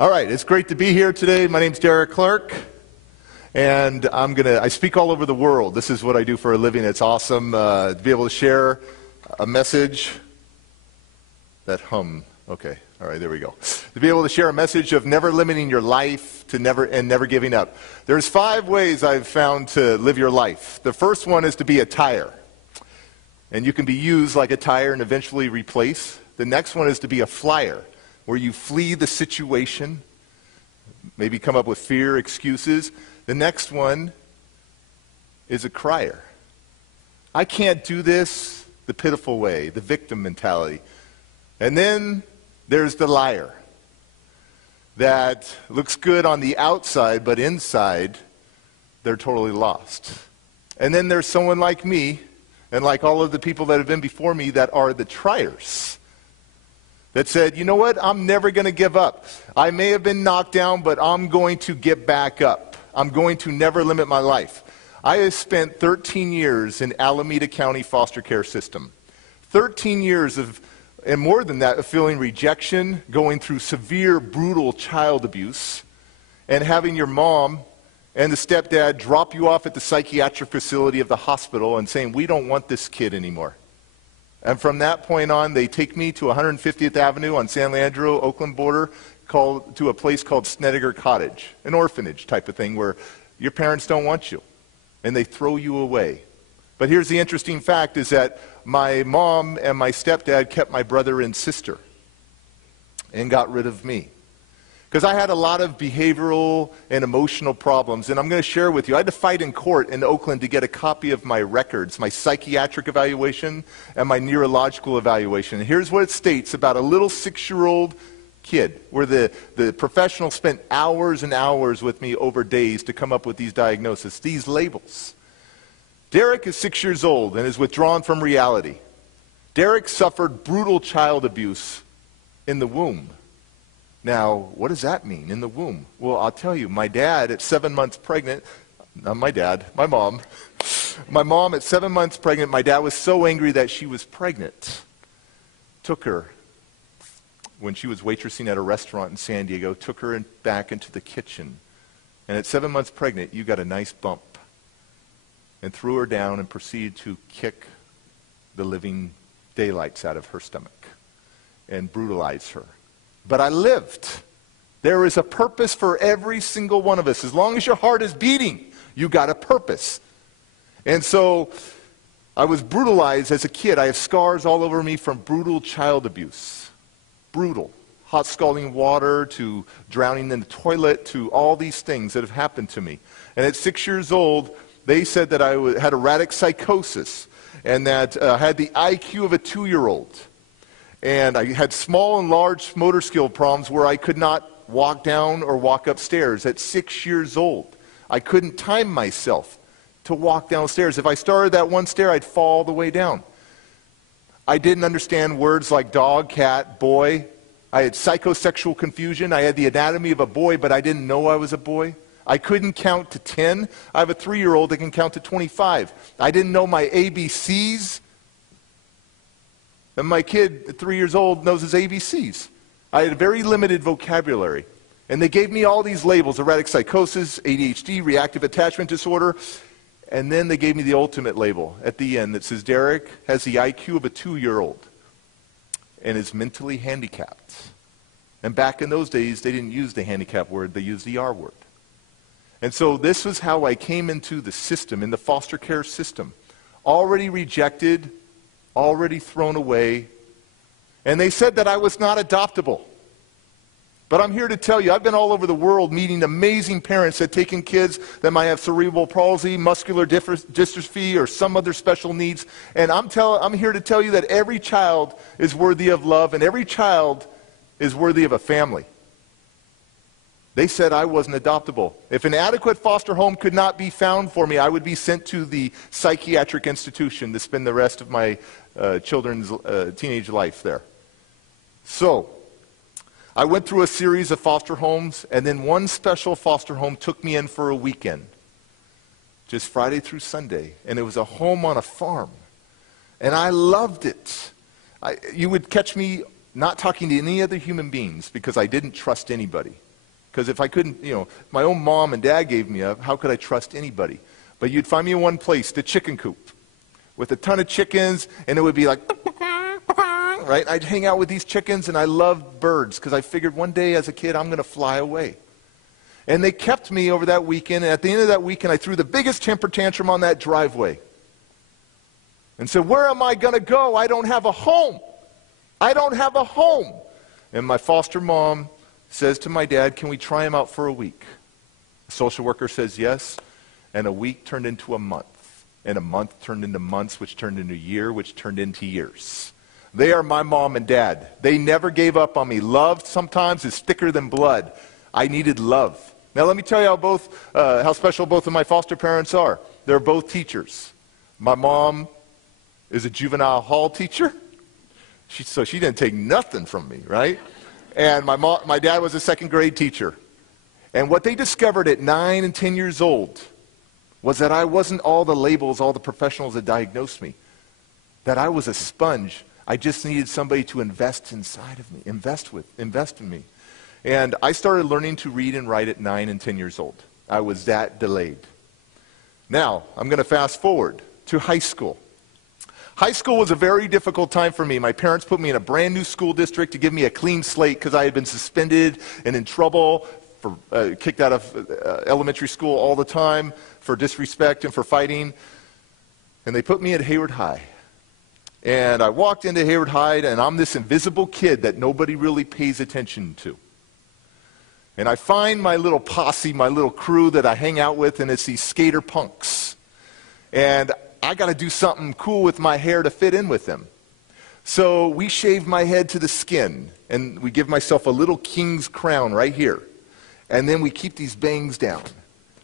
All right, it's great to be here today. My name's Derek Clark, and I speak all over the world. This is what I do for a living. It's awesome to be able to share a message Okay, all right, there we go. To be able to share a message of never limiting your life to never giving up. There's 5 ways I've found to live your life. The first one is to be a tire, and you can be used like a tire and eventually replace. The next one is to be a flyer, where you flee the situation, maybe come up with fear, excuses. The next one is a crier. I can't do this, the pitiful way, the victim mentality. And then there's the liar that looks good on the outside, but inside, they're totally lost. And then there's someone like me, and like all of the people that have been before me, that are the triers. That said, you know what, I'm never going to give up. I may have been knocked down, but I'm going to get back up. I'm going to never limit my life. I have spent 13 years in Alameda County foster care system. 13 years of, and more than that, of feeling rejection, going through severe, brutal child abuse, and having your mom and the stepdad drop you off at the psychiatric facility of the hospital and saying, we don't want this kid anymore. And from that point on, they take me to 150th Avenue on San Leandro, Oakland border, to a place called Snedeker Cottage, an orphanage type of thing where your parents don't want you, and they throw you away. But here's the interesting fact is that my mom and my stepdad kept my brother and sister and got rid of me. Because I had a lot of behavioral and emotional problems, and I'm going to share with you. I had to fight in court in Oakland to get a copy of my records, my psychiatric evaluation and my neurological evaluation. And here's what it states about a little 6-year-old kid, where the professional spent hours and hours with me over days to come up with these diagnoses, these labels. Derek is 6 years old and is withdrawn from reality. Derek suffered brutal child abuse in the womb. Now, what does that mean, in the womb? Well, I'll tell you, my dad at 7 months pregnant, not my dad, my mom. My mom at 7 months pregnant, my dad was so angry that she was pregnant. Took her, when she was waitressing at a restaurant in San Diego, took her back into the kitchen. And at 7 months pregnant, you got a nice bump. And threw her down and proceeded to kick the living daylights out of her stomach and brutalize her. But I lived. There is a purpose for every single one of us. As long as your heart is beating, you got a purpose. And so I was brutalized as a kid. I have scars all over me from brutal child abuse. Brutal. Hot scalding water to drowning in the toilet to all these things that have happened to me. And at 6 years old, they said that I had erratic psychosis and that I had the IQ of a 2-year-old. And I had small and large motor skill problems where I could not walk down or walk upstairs at 6 years old. I couldn't time myself to walk downstairs. If I started that one stair, I'd fall all the way down. I didn't understand words like dog, cat, boy. I had psychosexual confusion. I had the anatomy of a boy, but I didn't know I was a boy. I couldn't count to 10. I have a 3-year-old that can count to 25. I didn't know my ABCs. And my kid at 3 years old knows his ABCs. I had a very limited vocabulary. And they gave me all these labels: erratic psychosis, ADHD, reactive attachment disorder. And then they gave me the ultimate label at the end that says, Derek has the IQ of a 2-year-old and is mentally handicapped. And back in those days, they didn't use the handicap word, they used the R word. And so this was how I came into the system, in the foster care system. Already rejected, already thrown away. And they said that I was not adoptable. But I'm here to tell you, I've been all over the world meeting amazing parents that take in kids that might have cerebral palsy, muscular dystrophy, or some other special needs. And I'm here to tell you that every child is worthy of love, and every child is worthy of a family. They said I wasn't adoptable. If an adequate foster home could not be found for me, I would be sent to the psychiatric institution to spend the rest of my children's teenage life there. So, I went through a series of foster homes, and then one special foster home took me in for a weekend, just Friday through Sunday, and it was a home on a farm. And I loved it. You would catch me not talking to any other human beings because I didn't trust anybody. Because if I couldn't, my own mom and dad gave me up, how could I trust anybody? But you'd find me in one place, the chicken coop, with a ton of chickens, and it would be like, right? I'd hang out with these chickens, and I loved birds, because I figured one day as a kid, I'm going to fly away. And they kept me over that weekend, and at the end of that weekend, I threw the biggest temper tantrum on that driveway. And said, where am I going to go? I don't have a home. I don't have a home. And my foster mom says to my dad, can we try him out for a week? The social worker says yes, and a week turned into a month. And a month turned into months, which turned into a year, which turned into years. They are my mom and dad. They never gave up on me. Love sometimes is thicker than blood. I needed love. Now let me tell you how special both of my foster parents are. They're both teachers. My mom is a juvenile hall teacher. So she didn't take nothing from me, right? And my dad was a second grade teacher. And what they discovered at 9 and 10 years old was that I wasn't all the labels, all the professionals that diagnosed me. That I was a sponge. I just needed somebody to invest inside of me, invest in me. And I started learning to read and write at 9 and 10 years old. I was that delayed. Now, I'm going to fast forward to high school. High school was a very difficult time for me. My parents put me in a brand new school district to give me a clean slate because I had been suspended and in trouble, kicked out of elementary school all the time for disrespect and for fighting. And they put me at Hayward High. And I walked into Hayward High, and I'm this invisible kid that nobody really pays attention to. And I find my little posse, my little crew that I hang out with, and it's these skater punks. And I got to do something cool with my hair to fit in with them. So we shave my head to the skin, and we give myself a little king's crown right here. And then we keep these bangs down.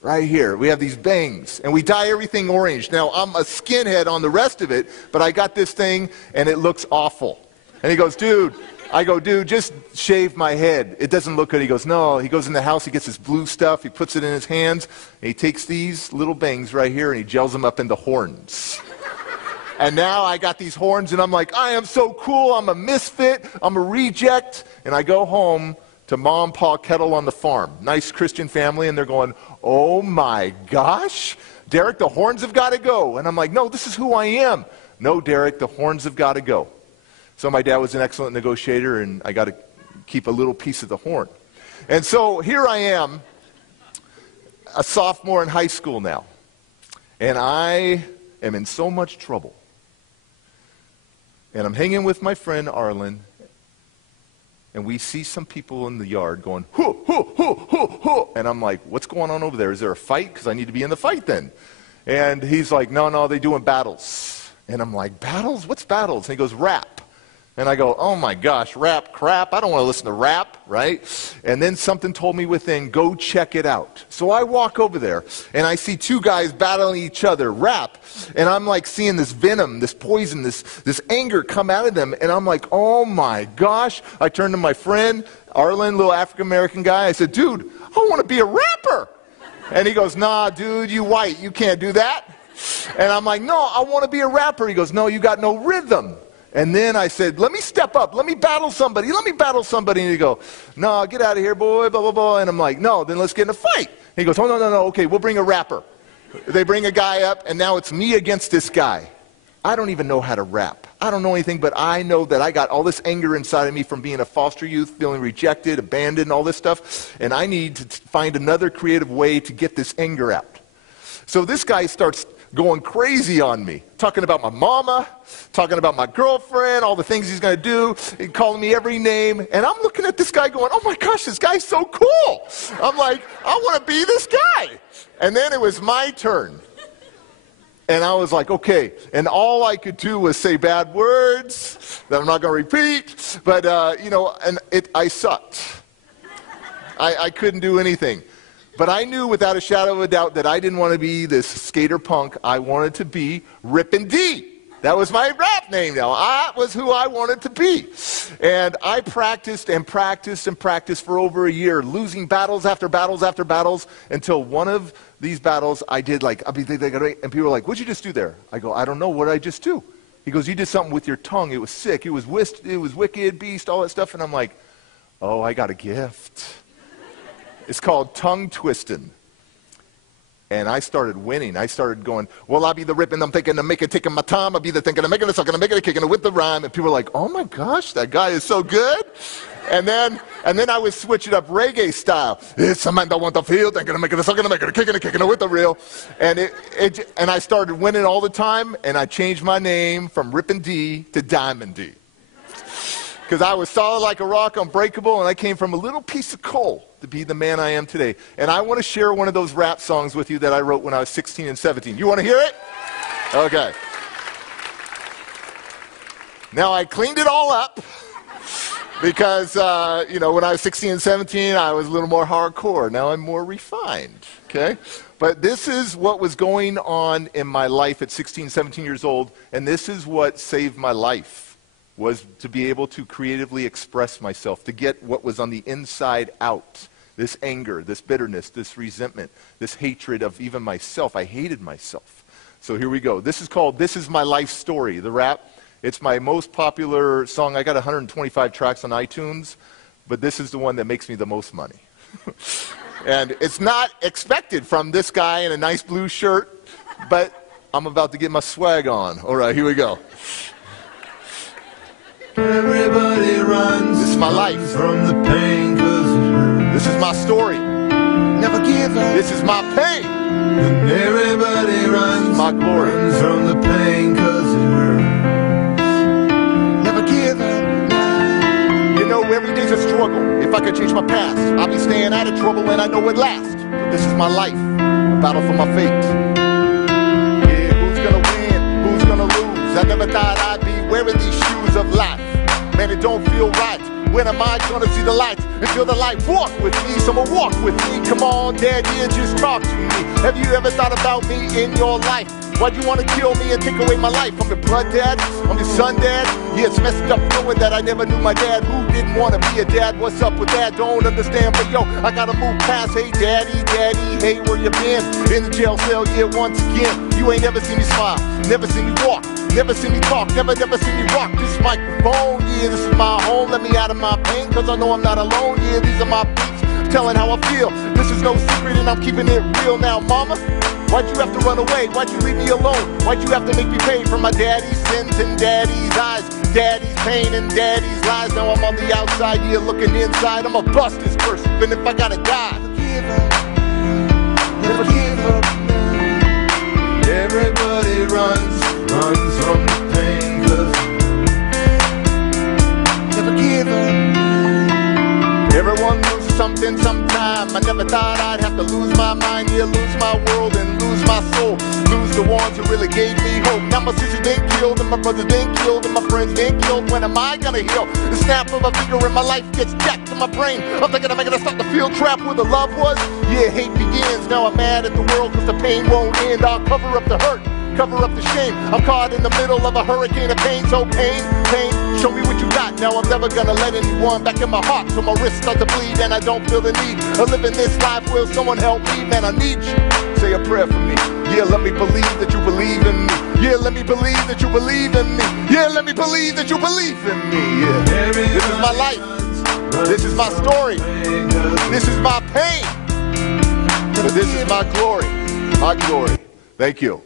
Right here. We have these bangs. And we dye everything orange. Now, I'm a skinhead on the rest of it, but I got this thing, and it looks awful. And he goes, dude. I go, dude, just shave my head. It doesn't look good. He goes, no. He goes in the house, he gets this blue stuff, he puts it in his hands, and he takes these little bangs right here, and he gels them up into horns. And now I got these horns, and I'm like, I am so cool. I'm a misfit. I'm a reject. And I go home to Mom and Pa Kettle on the farm. Nice Christian family, and they're going, oh my gosh, Derek, the horns have got to go. And I'm like, no, this is who I am. No, Derek, the horns have got to go. So my dad was an excellent negotiator, and I got to keep a little piece of the horn. And so here I am, a sophomore in high school now, and I am in so much trouble. And I'm hanging with my friend Arlen, and we see some people in the yard going, hoo, hoo, hoo, hoo, hoo. And I'm like, what's going on over there? Is there a fight? Because I need to be in the fight then. And he's like, no, they're doing battles. And I'm like, battles? What's battles? And he goes, rap. And I go, oh my gosh, rap, crap. I don't want to listen to rap, right? And then something told me within, go check it out. So I walk over there, and I see two guys battling each other, rap. And I'm like seeing this venom, this poison, this anger come out of them. And I'm like, oh my gosh. I turned to my friend, Arlen, little African-American guy. I said, dude, I want to be a rapper. And he goes, nah, dude, you white. You can't do that. And I'm like, no, I want to be a rapper. He goes, no, you got no rhythm. And then I said, let me step up. Let me battle somebody. Let me battle somebody. And he go, no, get out of here, boy, blah, blah, blah. And I'm like, no, then let's get in a fight. And he goes, oh, no, okay, we'll bring a rapper. They bring a guy up, and now it's me against this guy. I don't even know how to rap. I don't know anything, but I know that I got all this anger inside of me from being a foster youth, feeling rejected, abandoned, all this stuff. And I need to find another creative way to get this anger out. So this guy starts going crazy on me, talking about my mama, talking about my girlfriend, all the things he's going to do, calling me every name. And I'm looking at this guy going, oh my gosh, this guy's so cool. I'm like, I want to be this guy. And then it was my turn. And I was like, okay. And all I could do was say bad words that I'm not going to repeat. But, I sucked. I couldn't do anything. But I knew without a shadow of a doubt that I didn't want to be this skater punk. I wanted to be Rippin' D. That was my rap name now. That was who I wanted to be. And I practiced and practiced and practiced for over a year, losing battles after battles after battles, until one of these battles I did and people were like, what'd you just do there? I go, I don't know, what did I just do? He goes, you did something with your tongue. It was sick. It was wicked, beast, all that stuff. And I'm like, oh, I got a gift. It's called Tongue Twistin'. And I started winning. I started going, well, I'll be the ripping, I'm thinking, I'm making, taking my time. I'll be the thinking, I'm making it, sucking, I'm making it, kicking it with the rhyme. And people were like, oh my gosh, that guy is so good. And then I would switch it up reggae style. It's a man that want to feel, thinking, I'm making it, sucking, I'm making it, kicking it with the reel. And and I started winning all the time. And I changed my name from Rippin' D to Diamond D. Because I was solid like a rock, unbreakable, and I came from a little piece of coal to be the man I am today. And I want to share one of those rap songs with you that I wrote when I was 16 and 17. You want to hear it? Okay. Now, I cleaned it all up because, when I was 16 and 17, I was a little more hardcore. Now I'm more refined, okay? But this is what was going on in my life at 16, 17 years old, and this is what saved my life. Was to be able to creatively express myself, to get what was on the inside out. This anger, this bitterness, this resentment, this hatred of even myself. I hated myself. So here we go. This is called This Is My Life Story, the rap. It's my most popular song. I got 125 tracks on iTunes, but this is the one that makes me the most money. And it's not expected from this guy in a nice blue shirt, but I'm about to get my swag on. All right, here we go. Everybody runs. This is my life. From the pain 'cause it hurts. This is my story. Never give up. This is my pain. And everybody runs. My glory. Runs from the pain 'cause it hurts. Never give up. You know, every day's a struggle. If I could change my past, I'll be staying out of trouble and I know it lasts. But this is my life, a battle for my fate. Yeah, who's gonna win? Who's gonna lose? I never thought I'd be wearing these shoes of life. Man, it don't feel right. When am I gonna see the light and feel the light? Walk with me, someone walk with me. Come on, Dad, yeah, just talk to me. Have you ever thought about me in your life? Why'd you wanna kill me and take away my life? I'm your blood dad, I'm your son dad. Yeah, it's messed up knowing that I never knew my dad. Who didn't wanna be a dad? What's up with that? Don't understand, but yo, I gotta move past. Hey, daddy, hey, where you been? In the jail cell, yeah, once again. You ain't never seen me smile, never seen me walk. Never seen me talk, never seen me rock this microphone. Yeah, this is my home, let me out of my pain, cause I know I'm not alone. Yeah, these are my beats, telling how I feel. This is no secret and I'm keeping it real now, mama. Why'd you have to run away? Why'd you leave me alone? Why'd you have to make me pay for my daddy's sins and daddy's eyes? Daddy's pain and daddy's lies. Now I'm on the outside, yeah, looking inside. I'm a bust this person, even if I gotta die. Never give up. Everybody runs from the pain 'cause Never give up. Everyone loses something sometime. I never thought I'd have to lose my mind, yeah, lose my world and lose my soul. Lose the ones who really gave me hope. Now my sister's been killed and my brother's been killed and my friend's been killed. When am I gonna heal? The snap of a finger in my life gets jacked to my brain. I'm thinking I'm gonna stop the field trap where the love was. Yeah, hate begins. Now I'm mad at the world cause the pain won't end. I'll cover up the hurt, cover up the shame. I'm caught in the middle of a hurricane of pain. So pain, show me what you got. Now I'm never gonna let anyone back in my heart. So my wrists start to bleed and I don't feel the need of living this life. Will someone help me? Man, I need you. Say a prayer for me. Yeah, let me believe that you believe in me. Yeah, let me believe that you believe in me. Yeah, let me believe that you believe in me. Yeah. This is my life. This is my story. This is my pain. But this is my glory. My glory. Thank you.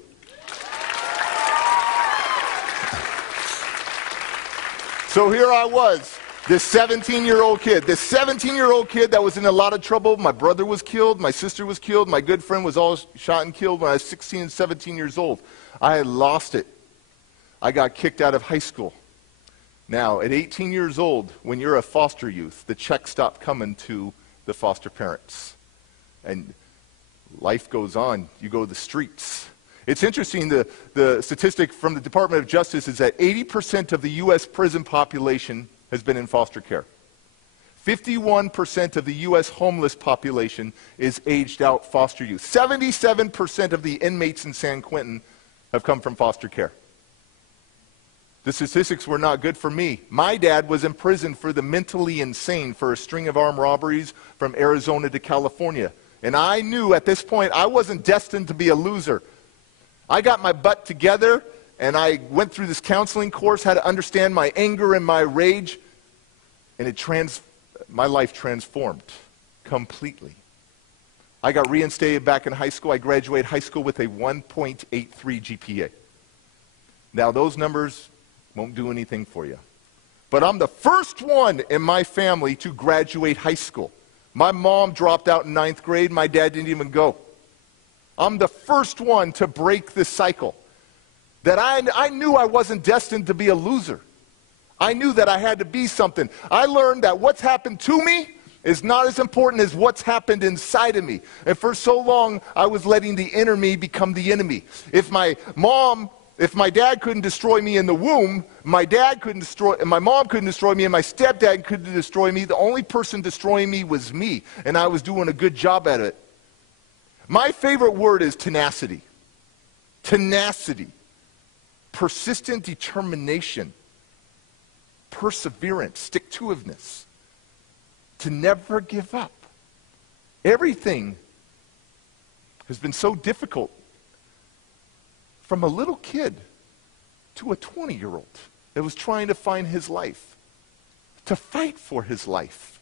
So here I was, this 17-year-old kid. This 17-year-old kid that was in a lot of trouble. My brother was killed. My sister was killed. My good friend was all shot and killed when I was 16 and 17 years old. I had lost it. I got kicked out of high school. Now, at 18 years old, when you're a foster youth, the checks stop coming to the foster parents. And life goes on. You go to the streets. It's interesting, the statistic from the Department of Justice is that 80% of the U.S. prison population has been in foster care. 51% of the U.S. homeless population is aged out foster youth. 77% of the inmates in San Quentin have come from foster care. The statistics were not good for me. My dad was in prison for the mentally insane for a string of armed robberies from Arizona to California. And I knew at this point I wasn't destined to be a loser. I got my butt together and I went through this counseling course, how to understand my anger and my rage, and my life transformed completely. I got reinstated back in high school. I graduated high school with a 1.83 GPA. Now, those numbers won't do anything for you. But I'm the first one in my family to graduate high school. My mom dropped out in 9th grade. My dad didn't even go. I'm the first one to break this cycle. That I knew I wasn't destined to be a loser. I knew that I had to be something. I learned that what's happened to me is not as important as what's happened inside of me. And for so long, I was letting the inner me become the enemy. If my dad couldn't destroy me in the womb, my mom couldn't destroy me, and my stepdad couldn't destroy me. The only person destroying me was me, and I was doing a good job at it. My favorite word is tenacity. Tenacity. Persistent determination. Perseverance. Stick-to-itiveness. To never give up. Everything has been so difficult. From a little kid to a 20-year-old that was trying to find his life, to fight for his life,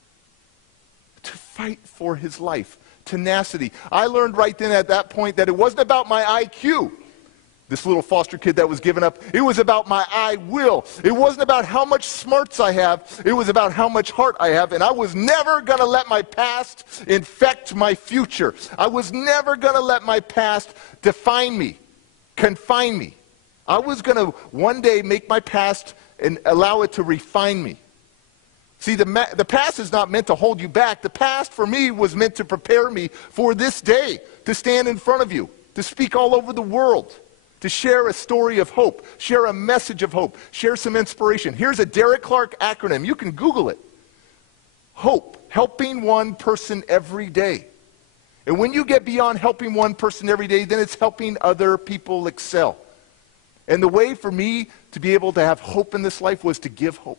to fight for his life. Tenacity. I learned right then at that point that it wasn't about my IQ, this little foster kid that was given up. It was about my I will. It wasn't about how much smarts I have. It was about how much heart I have. And I was never going to let my past infect my future. I was never going to let my past define me. Confine me. I was going to one day make my past and allow it to refine me. See, the past is not meant to hold you back. The past for me was meant to prepare me for this day, to stand in front of you, to speak all over the world, to share a story of hope, share a message of hope, share some inspiration. Here's a Derek Clark acronym. You can Google it. HOPE, helping one person every day. And when you get beyond helping one person every day, then it's helping other people excel. And the way for me to be able to have hope in this life was to give hope.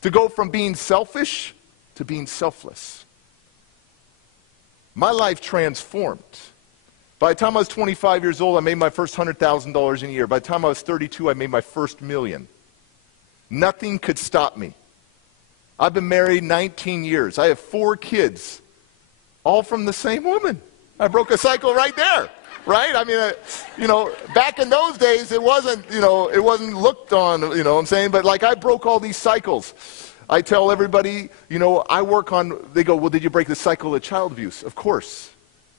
To go from being selfish to being selfless. My life transformed. By the time I was 25 years old, I made my first $100,000 in a year. By the time I was 32, I made my first $1 million. Nothing could stop me. I've been married 19 years. I have 4 kids. All from the same woman. I broke a cycle right there, right? I mean, back in those days, it wasn't looked on, what I'm saying? But like I broke all these cycles. I tell everybody, I work on, they go, well, did you break the cycle of child abuse? Of course.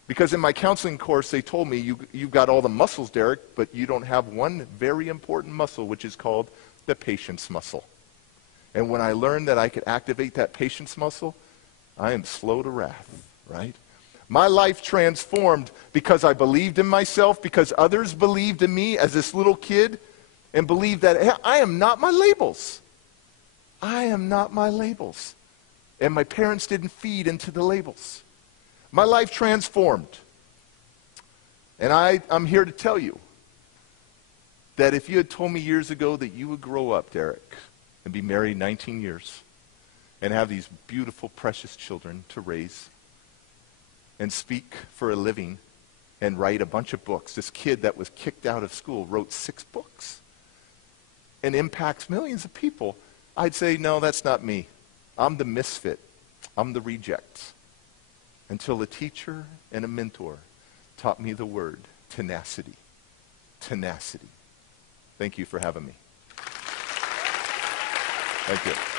Because in my counseling course, they told me, you've got all the muscles, Derek, but you don't have one very important muscle, which is called the patience muscle. And when I learned that I could activate that patience muscle, I am slow to wrath. Right? My life transformed because I believed in myself, because others believed in me as this little kid and believed that hey, I am not my labels. I am not my labels. And my parents didn't feed into the labels. My life transformed. And I'm here to tell you that if you had told me years ago that you would grow up, Derek, and be married 19 years and have these beautiful, precious children to raise, and speak for a living and write a bunch of books. This kid that was kicked out of school wrote 6 books and impacts millions of people. I'd say, no, that's not me. I'm the misfit. I'm the reject. Until a teacher and a mentor taught me the word tenacity. Tenacity. Thank you for having me. Thank you.